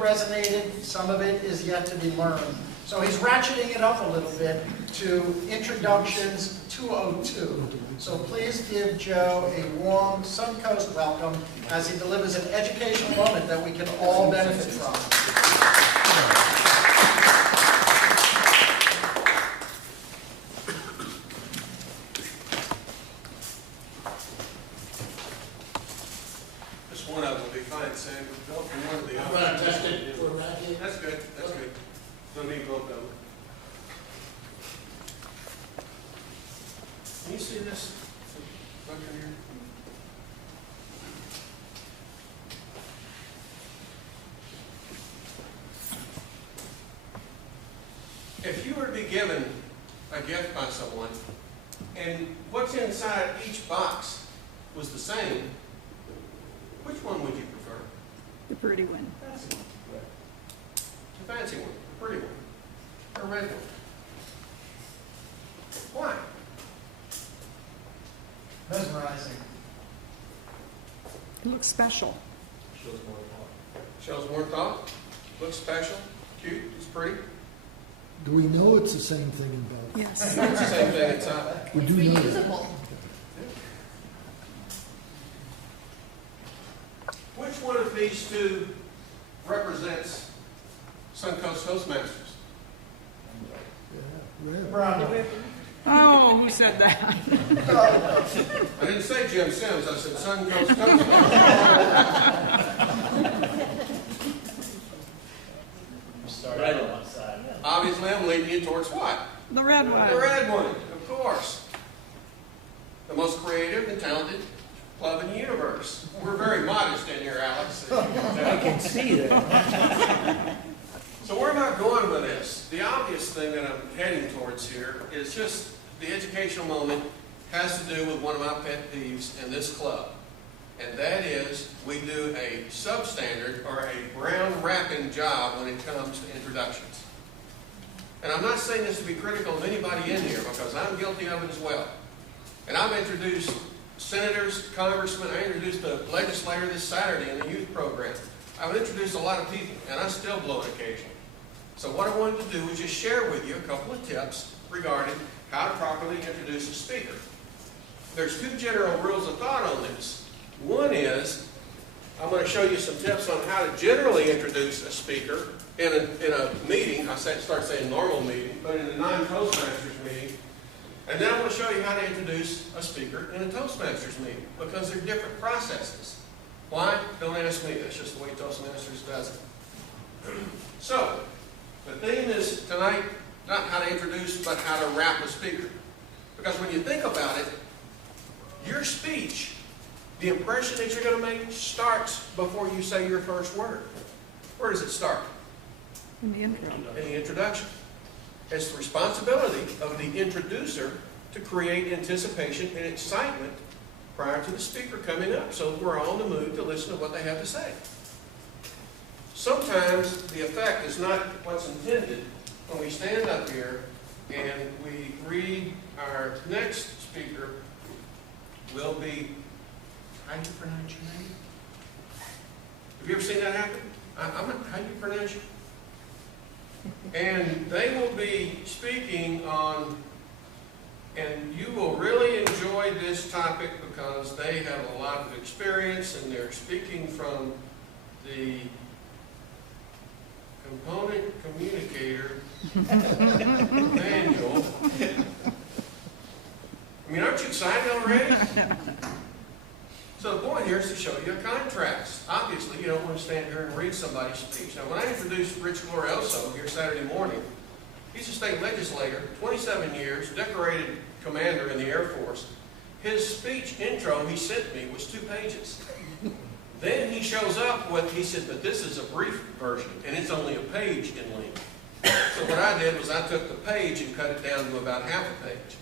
resonated, some of it is yet to be learned. So he's ratcheting it up a little bit to Introductions 202. So please give Joe a warm Suncoast welcome as he delivers an educational moment that we can all benefit from. Just one of them will be fine, Sam. Go for one of the I'm going to test it for Maggie. That's good. That's good. Don't need both of them. Can you see this? Look in here. If you were to be given a gift by someone, and what's inside each box was the same, which one would you prefer? The pretty one. The fancy one, the pretty one, or a red one? Why? Mesmerizing. It looks special. Shows more thought, looks special, cute, it's pretty. Do we know it's the same thing in both? Yes. It's the same thing inside. We do know that. Which one of these two represents Suncoast Toastmasters? Yeah, red. Brown. Oh, who said that? I didn't say Jim Sims, I said Suncoast Toastmasters. Right on one side, yeah. Obviously, I'm leading you towards what? The red one. The red one, of course. The most creative and talented club in the universe. We're very modest in here, Alex. I can see that. So where am I going with this? The obvious thing that I'm heading towards here is just the educational moment has to do with one of my pet peeves in this club. And that is we do a substandard or a brown wrapping job when it comes to introductions. And I'm not saying this to be critical of anybody in here because I'm guilty of it as well. And I've introduced senators, congressmen, I introduced a legislator this Saturday in the youth program. I've introduced a lot of people and I still blow it occasionally. So what I wanted to do was just share with you a couple of tips regarding how to properly introduce a speaker. There's two general rules of thought on this. One is, I'm going to show you some tips on how to generally introduce a speaker in a meeting. I start saying normal meeting, but in a non-Toastmasters meeting. And then I'm going to show you how to introduce a speaker in a Toastmasters meeting because they're different processes. Why? Don't ask me. That's just the way Toastmasters does it. So, the theme is tonight not how to introduce, but how to wrap a speaker. Because when you think about it, your speech, the impression that you're going to make starts before you say your first word. Where does it start? In the intro. In the introduction. It's the responsibility of the introducer to create anticipation and excitement prior to the speaker coming up so we're all in the mood to listen to what they have to say. Sometimes the effect is not what's intended when we stand up here and we read our next speaker will be, how do you pronounce your name? Have you ever seen that happen? How do you pronounce it? And they will be speaking on, and you will really enjoy this topic because they have a lot of experience and they're speaking from the component communicator manual. I mean, aren't you excited already? So the point here is to show you a contrast. Obviously, you don't want to stand here and read somebody's speech. Now, when I introduced Rich Glorioso here Saturday morning, he's a state legislator, 27 years, decorated commander in the Air Force. His speech intro he sent me was 2 pages. Then he shows up with, he said, but this is a brief version, and it's only a page in length. So what I did was I took the page and cut it down to about half a page.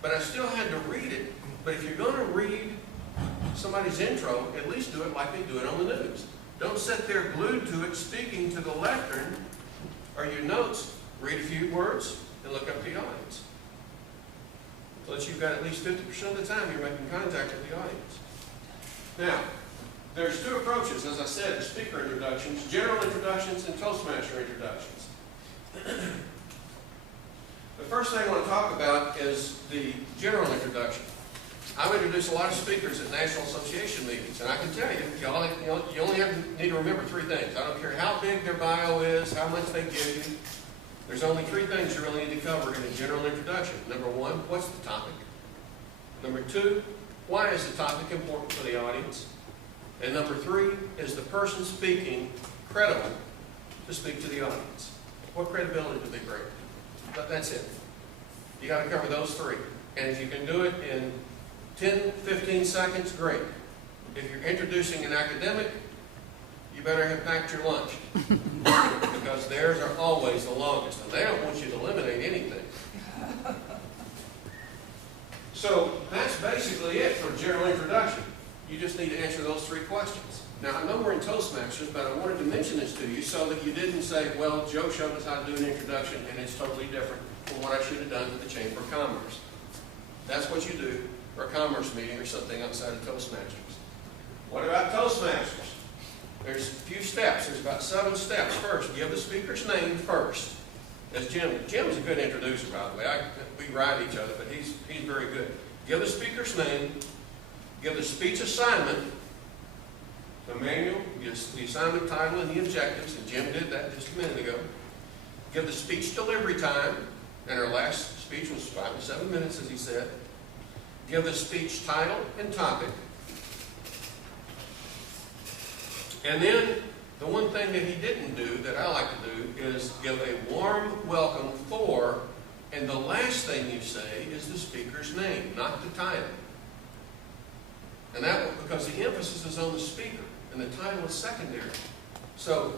But I still had to read it. But if you're going to read somebody's intro, at least do it like they do it on the news. Don't sit there glued to it, speaking to the lectern or your notes. Read a few words and look up the audience. So that you've got at least 50% of the time you're making contact with the audience. Now, There's two approaches, as I said, speaker introductions, general introductions, and Toastmaster introductions. The first thing I want to talk about is the general introduction. I've introduced a lot of speakers at National Association meetings, and I can tell you, you only need to remember three things. I don't care how big their bio is, how much they give you. There's only three things you really need to cover in a general introduction. Number one, what's the topic? Number two, why is the topic important for the audience? And number three, is the person speaking credible to speak to the audience? What credibility do they bring? But that's it. You got to cover those three. And if you can do it in 10, 15 seconds, great. If you're introducing an academic, you better have packed your lunch. Because theirs are always the longest, and they don't want you to eliminate anything. So that's basically it for general introduction. You just need to answer those three questions. Now, I know we're in Toastmasters, but I wanted to mention this to you so that you didn't say, well, Joe showed us how to do an introduction, and it's totally different from what I should have done at the Chamber of Commerce. That's what you do for a commerce meeting or something outside of Toastmasters. What about Toastmasters? There's a few steps. There's about 7 steps. First, give the speaker's name first. That's Jim. Jim's a good introducer, by the way. We ride each other, but he's very good. Give the speaker's name. Give the speech assignment, the manual, the assignment title, and the objectives, and Jim did that just a minute ago. Give the speech delivery time, and our last speech was 5 to 7 minutes, as he said. Give the speech title and topic. And then, the one thing that he didn't do, that I like to do, is give a warm welcome for, and the last thing you say is the speaker's name, not the title. And that because the emphasis is on the speaker, and the title is secondary. So,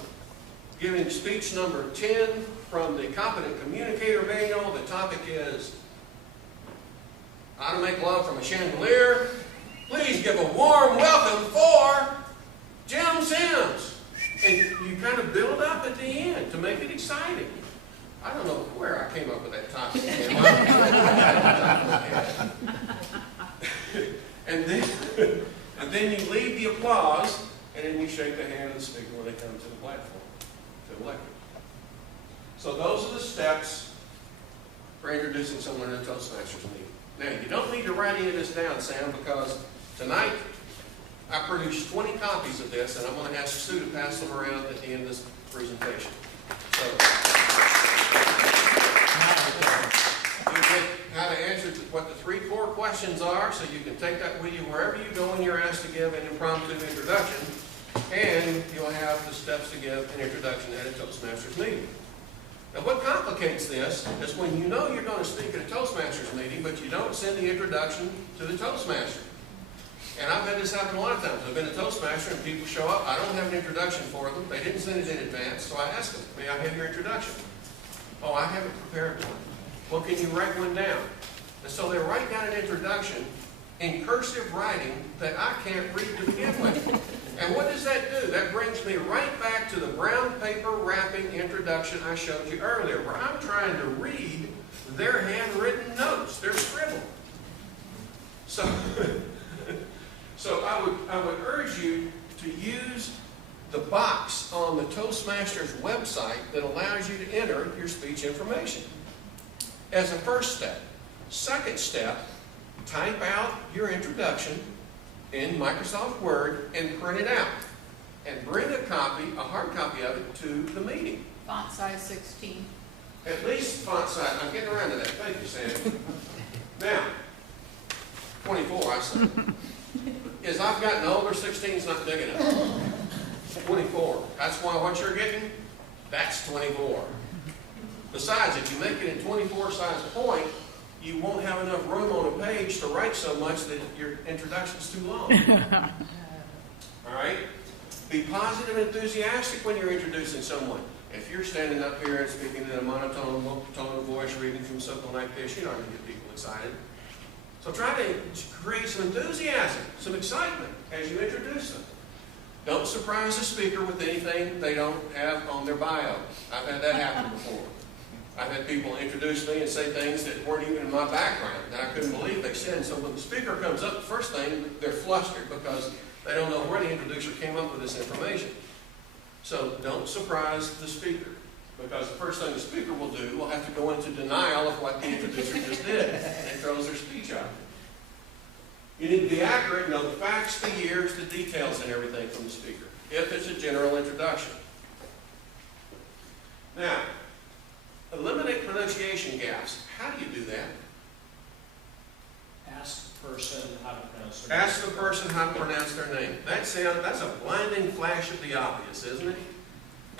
giving speech number 10 from the Competent Communicator Manual, the topic is How to Make Love from a Chandelier. Please give a warm welcome for Jim Sims. And you kind of build up at the end to make it exciting. I don't know where I came up with that topic. And then you lead the applause, and then you shake the hand of the speaker when they come to the platform to the lectern. So those are the steps for introducing someone to a Toastmasters meeting. Now, you don't need to write any of this down, Sam, because tonight I produced 20 copies of this, and I'm going to ask Sue to pass them around at the end of this presentation. So, you get how to answer what the 3 core questions are, so you can take that with you wherever you go when you're asked to give an impromptu introduction, and you'll have the steps to give an introduction at a Toastmasters meeting. Now, what complicates this is when you know you're going to speak at a Toastmasters meeting, but you don't send the introduction to the Toastmaster. And I've had this happen a lot of times. I've been a Toastmaster and people show up. I don't have an introduction for them. They didn't send it in advance, so I ask them, may I have your introduction? Oh, I haven't prepared one. Well, can you write one down? And so they write down an introduction in cursive writing that I can't read to begin with. And what does that do? That brings me right back to the brown paper wrapping introduction I showed you earlier, where I'm trying to read their handwritten notes, their scribble. So, I would urge you to use the box on the Toastmasters website that allows you to enter your speech information as a first step. Second step, type out your introduction in Microsoft Word and print it out. And bring a copy, a hard copy of it, to the meeting. Font size 16. At least font size. I'm getting around to that. Thank you, Sam. Now, 24, I said. Is I've gotten older, 16 is not big enough. 24. That's why what you're getting, that's 24. Besides, if you make it in 24 size point, you won't have enough room on a page to write so much that your introduction's too long. All right? Be positive and enthusiastic when you're introducing someone. If you're standing up here and speaking in a monotone tone of voice, reading from something like this, you're not going to get people excited. So try to create some enthusiasm, some excitement as you introduce them. Don't surprise the speaker with anything they don't have on their bio. I've had that happen before. I've had people introduce me and say things that weren't even in my background that I couldn't believe they said. And so when the speaker comes up, the first thing, they're flustered because They don't know where the introducer came up with this information. So don't surprise the speaker, because the first thing the speaker will do will have to go into denial of what the introducer just did, and it throws their speech out. You need to be accurate, know the facts, the years, the details, and everything from the speaker, if it's a general introduction. Now, eliminate pronunciation gaps. How do you do that? Ask the person how to pronounce their name. Ask the person how to pronounce their name. That's a blinding flash of the obvious, isn't it?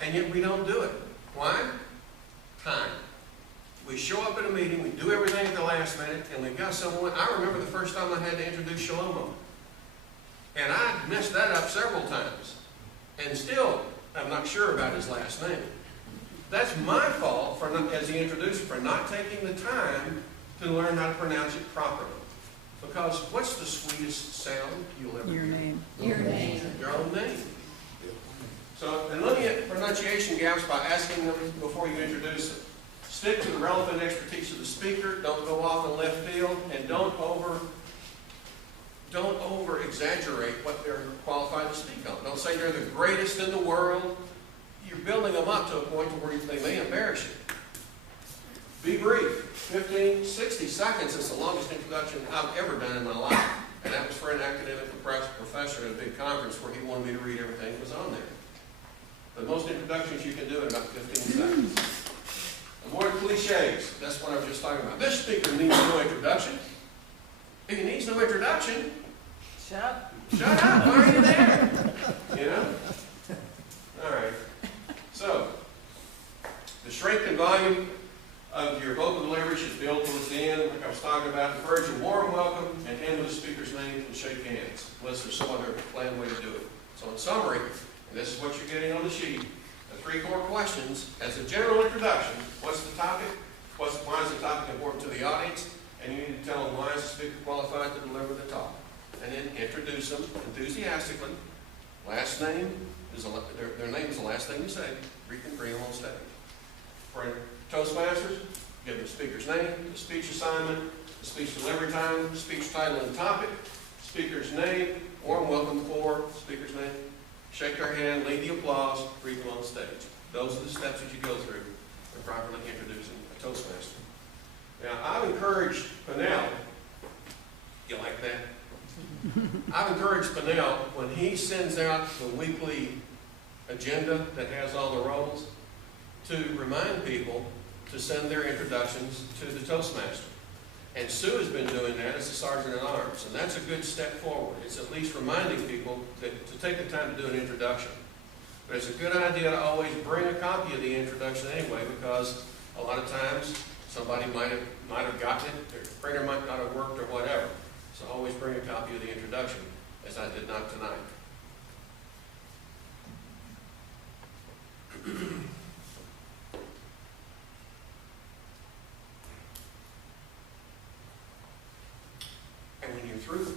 And yet we don't do it. Why? Time. We show up at a meeting, we do everything at the last minute, and we've got someone. I remember the first time I had to introduce Shlomo. And I messed that up several times. And still, I'm not sure about his last name. That's my fault for not, as the introducer, for not taking the time to learn how to pronounce it properly. Because what's the sweetest sound you'll ever Your hear? name. Your name. Your own name. So eliminate pronunciation gaps by asking them before you introduce them. Stick to the relevant expertise of the speaker. Don't go off in left field, and don't over exaggerate what they're qualified to speak on. Don't say they're the greatest in the world. You're building them up to a point where they may embarrass you. Be brief. 15, 60 seconds is the longest introduction I've ever done in my life. And that was for an academic professor at a big conference where he wanted me to read everything that was on there. The most introductions you can do in about 15 seconds. Avoid cliches. That's what I was just talking about. This speaker needs no introduction. If he needs no introduction, Shut up. shut up. Why are you there? You know? All right. So, the strength and volume of your vocal delivery should build towards the end. Like I was talking about, encourage a warm welcome and end with the speaker's name and shake hands, unless there's some other planned way to do it. So in summary, and this is what you're getting on the sheet, the 3 core questions as a general introduction. What's the topic? Why is the topic important to the audience? And you need to tell them why is the speaker qualified to deliver the talk. And then introduce them enthusiastically. Last name is their name is the last thing you say. You can bring them on stage. For Toastmasters, give the speaker's name, the speech assignment, the speech delivery time, speech title and topic, speaker's name, warm welcome for speaker's name, shake their hand, lead the applause, bring them on stage. Those are the steps that you go through for properly introducing a Toastmaster. Now, I've encouraged Pinnell, you like that? I've encouraged Pinnell, when he sends out the weekly agenda that has all the roles, to remind people to send their introductions to the Toastmaster. And Sue has been doing that as a Sergeant at Arms, and that's a good step forward. It's at least reminding people that, to take the time to do an introduction. But it's a good idea to always bring a copy of the introduction anyway, because a lot of times somebody might have gotten it, their printer might not have worked or whatever. So always bring a copy of the introduction, as I did not tonight. And when you're through,